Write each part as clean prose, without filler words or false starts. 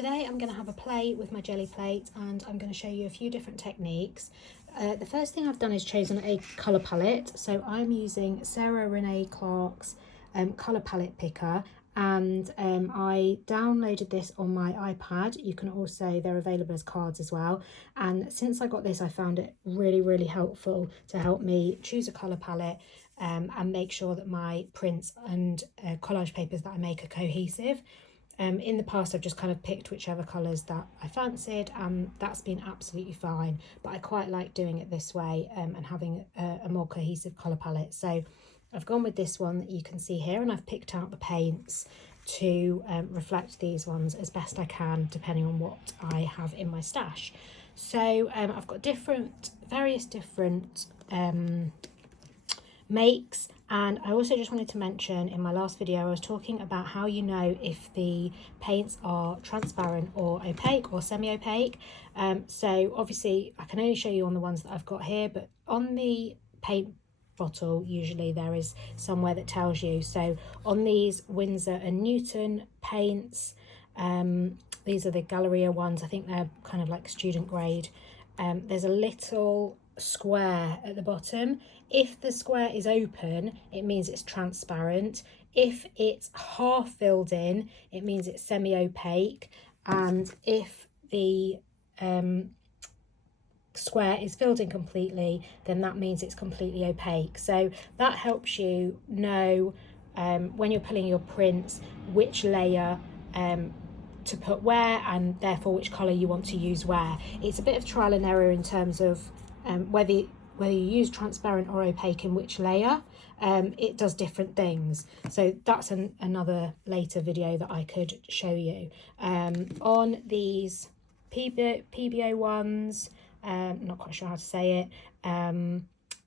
Today I'm going to have a play with my Gelli plate and I'm going to show you a few different techniques. The first thing I've done is chosen a colour palette. So I'm using Sarah Renee Clark's colour palette picker, and I downloaded this on my iPad. You can also, they're available as cards as well. And since I got this, I found it really helpful to help me choose a colour palette and make sure that my prints and collage papers that I make are cohesive. In the past, I've just kind of picked whichever colours that I fancied, and that's been absolutely fine. But I quite like doing it this way and having a more cohesive colour palette. So I've gone with this one that you can see here, and I've picked out the paints to reflect these ones as best I can, depending on what I have in my stash. So I've got various different makes. And I also just wanted to mention, in my last video I was talking about how you know if the paints are transparent or opaque or semi-opaque. So obviously I can only show you on the ones that I've got here, but on the paint bottle usually there is somewhere that tells you. So on these Winsor and Newton paints, these are the Galleria ones, I think they're kind of like student grade. There's a little square at the bottom. If the square is open, it means it's transparent. If it's half filled in, it means it's semi-opaque. And if the square is filled in completely, then that means it's completely opaque. So that helps you know when you're pulling your prints which layer to put where, and therefore which colour you want to use where. It's a bit of trial and error in terms of whether you use transparent or opaque in which layer. It does different things. So that's another later video that I could show you. On these PBO ones, not quite sure how to say it,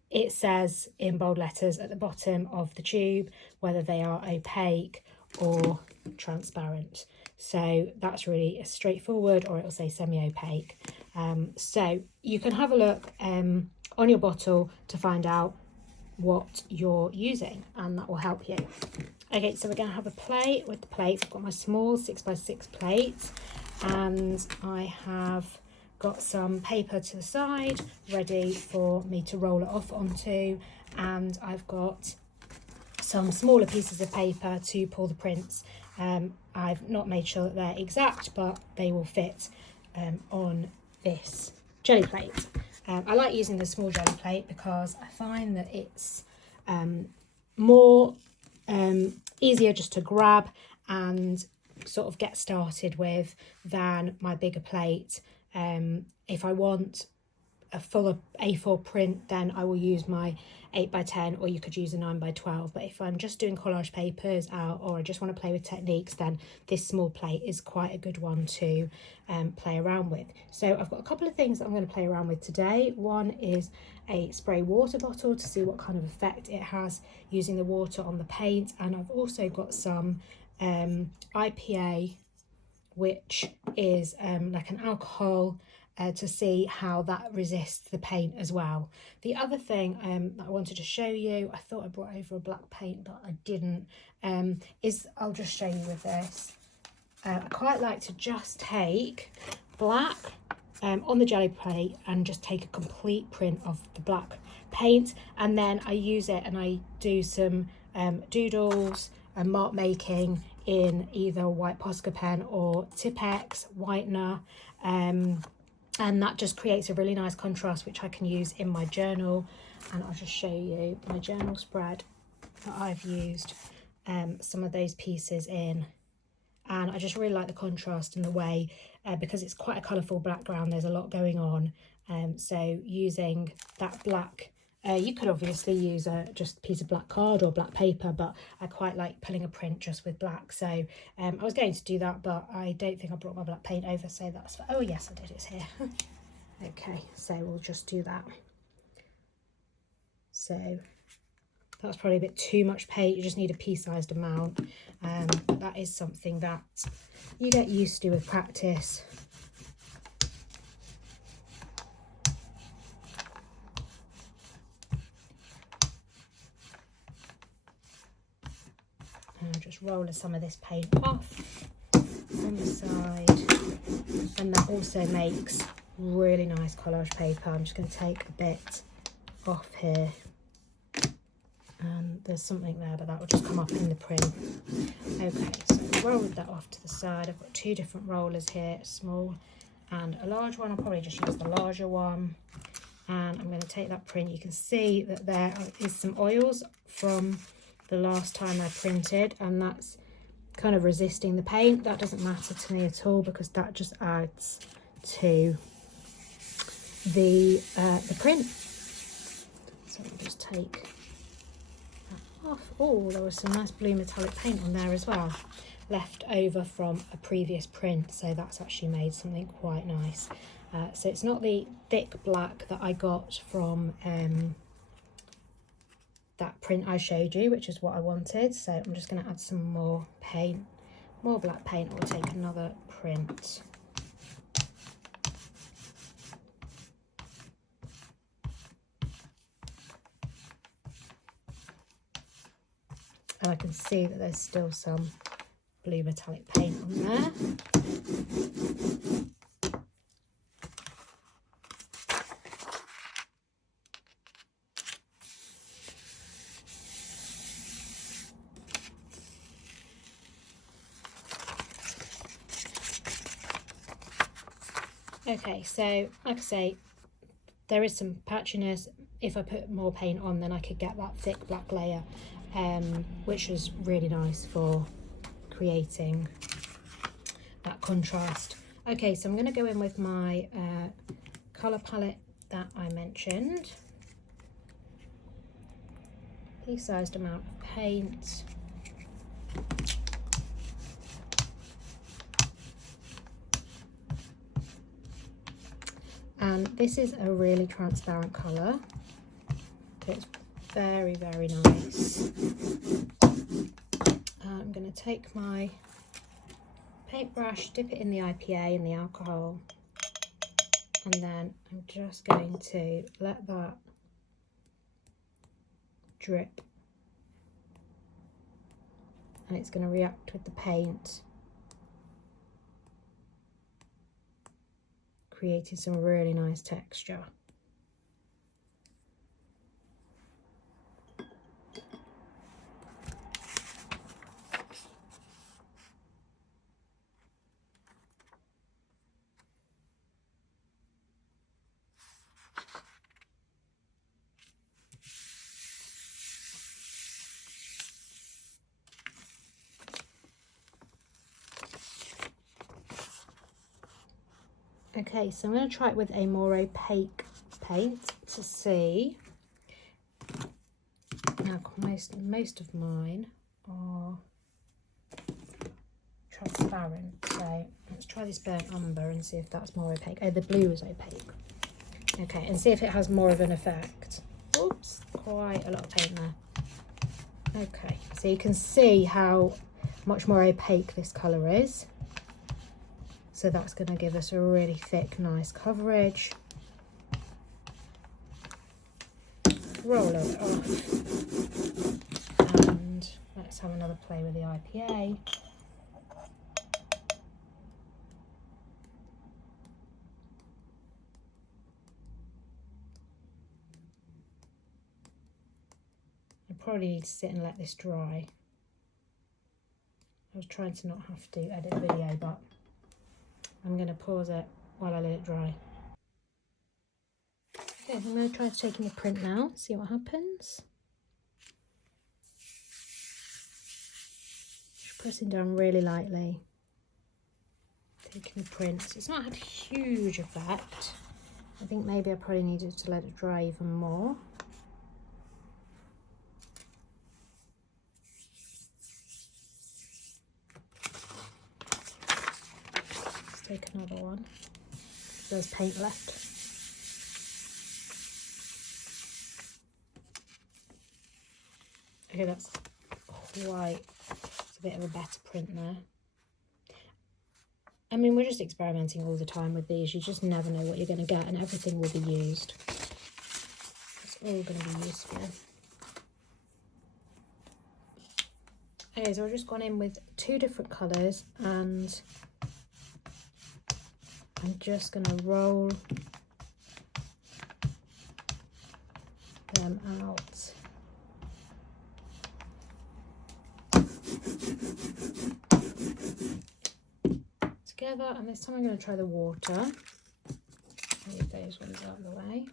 it says in bold letters at the bottom of the tube whether they are opaque or transparent. So that's really straightforward, or it'll say semi-opaque. So you can have a look on your bottle to find out what you're using, and that will help you. Okay, so we're going to have a play with the plates. I've got my small 6x6 plate, and I have got some paper to the side ready for me to roll it off onto, and I've got some smaller pieces of paper to pull the prints. I've not made sure that they're exact, but they will fit on this Gelli plate. I like using the small Gelli plate because I find that it's more easier just to grab and sort of get started with than my bigger plate. If I want a full A4 print, then I will use my 8x10, or you could use a 9x12. But if I'm just doing collage papers or I just want to play with techniques, then this small plate is quite a good one to play around with. So I've got a couple of things that I'm going to play around with today. One is a spray water bottle to see what kind of effect it has using the water on the paint, and I've also got some IPA, which is like an alcohol, to see how that resists the paint as well. The other thing that I wanted to show you, I thought I brought over a black paint but I didn't, is I'll just show you with this. I quite like to just take black on the Gelli plate and just take a complete print of the black paint, and then I use it and I do some doodles and mark making in either white Posca pen or Tipex whitener, and that just creates a really nice contrast which I can use in my journal. And I'll just show you my journal spread that I've used some of those pieces in, and I just really like the contrast in the way, because it's quite a colourful background, there's a lot going on. So using that black, you could obviously use just a piece of black card or black paper, but I quite like pulling a print just with black. So I was going to do that, but I don't think I brought my black paint over, so that's, oh yes I did, it's here. Okay, so we'll just do that. So that's probably a bit too much paint, you just need a pea-sized amount. That is something that you get used to with practice. And I'm just rolling some of this paint off on the side. also makes really nice collage paper. I'm just going to take a bit off here, and there's something there, but that will just come up in the print. Okay, so rolled that off to the side. I've got two different rollers here, a small and a large one. I'll probably just use the larger one, and I'm going to take that print. You can see that there is some oils from the last time I printed, and that's kind of resisting the paint. That doesn't matter to me at all, because that just adds to the print. So I'll just take that off. Oh, there was some nice blue metallic paint on there as well, left over from a previous print, so that's actually made something quite nice. So it's not the thick black that I got from that print I showed you, which is what I wanted. So I'm just going to add some more paint, more black paint, or take another print. And I can see that there's still some blue metallic paint on there. Okay, so like I say, there is some patchiness. If I put more paint on, then I could get that thick black layer, which is really nice for creating that contrast. Okay, so I'm going to go in with my colour palette that I mentioned. Pea-sized amount of paint. And this is a really transparent colour, so it's very, very nice. I'm going to take my paintbrush, dip it in the IPA and the alcohol, and then I'm just going to let that drip, and it's going to react with the paint, creating some really nice texture. Okay, so I'm going to try it with a more opaque paint to see. Now, most of mine are transparent, so let's try this burnt umber and see if that's more opaque. Oh, the blue is opaque. Okay, and see if it has more of an effect. Oops, quite a lot of paint there. Okay, so you can see how much more opaque this colour is. So that's going to give us a really thick, nice coverage. Roll it off. And let's have another play with the IPA. I probably need to sit and let this dry. I was trying to not have to edit the video, but I'm going to pause it while I let it dry. Okay, I'm going to try taking a print now, see what happens. Just pressing down really lightly. Taking the print. So it's not had a huge effect. I think maybe I probably needed to let it dry even more. Take another one. There's paint left. Okay, that's quite, it's a bit of a better print there. I mean, we're just experimenting all the time with these. You just never know what you're going to get, and everything will be used. It's all going to be useful. Okay, so I've just gone in with two different colours, and I'm just going to roll them out. Together, and this time I'm going to try the water. Leave those ones out of the way.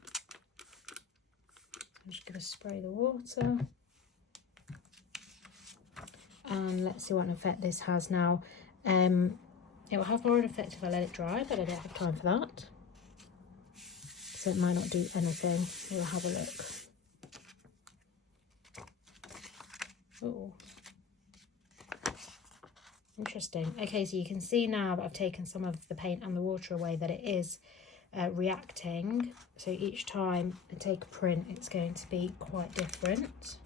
I'm just going to spray the water. And let's see what an effect this has now. It will have more of an effect if I let it dry, but I don't have time for that. So it might not do anything. We'll have a look. Oh, interesting. Okay, so you can see now that I've taken some of the paint and the water away that it is reacting. So each time I take a print, it's going to be quite different.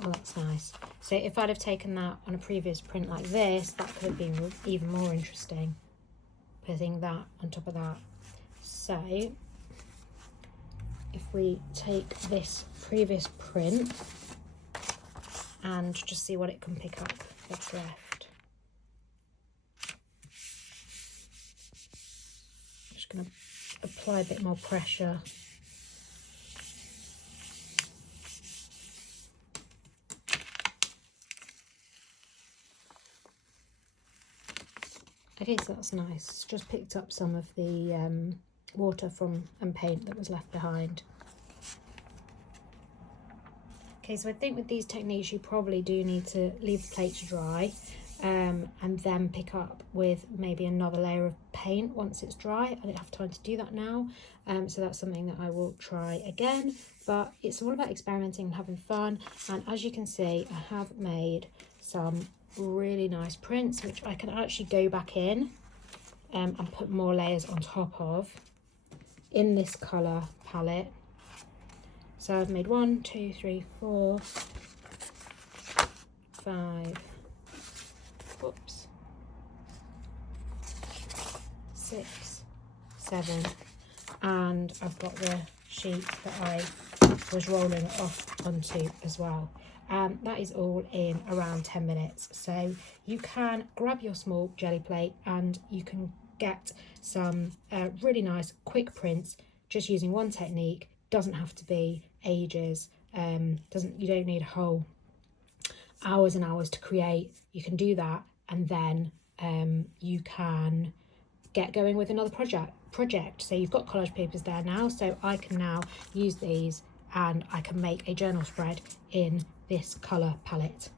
Oh, that's nice. So if I'd have taken that on a previous print like this, that could have been even more interesting, putting that on top of that. So if we take this previous print and just see what it can pick up that's left. I'm just going to apply a bit more pressure. Okay, so that's nice. It's just picked up some of the water and paint that was left behind. Okay, so I think with these techniques you probably do need to leave the plate to dry and then pick up with maybe another layer of paint once it's dry. I don't have time to do that now, so that's something that I will try again. But it's all about experimenting and having fun, and as you can see, I have made some really nice prints which I can actually go back in and put more layers on top of in this colour palette. So I've made 1, 2, 3, 4, 5, oops, 6, 7, and I've got the sheet that I was rolling off onto as well. That is all in around 10 minutes. So you can grab your small jelly plate and you can get some really nice quick prints just using one technique. Doesn't have to be ages. You don't need whole hours and hours to create. You can do that, and then you can get going with another project. So you've got collage papers there now, so I can now use these and I can make a journal spread in this colour palette.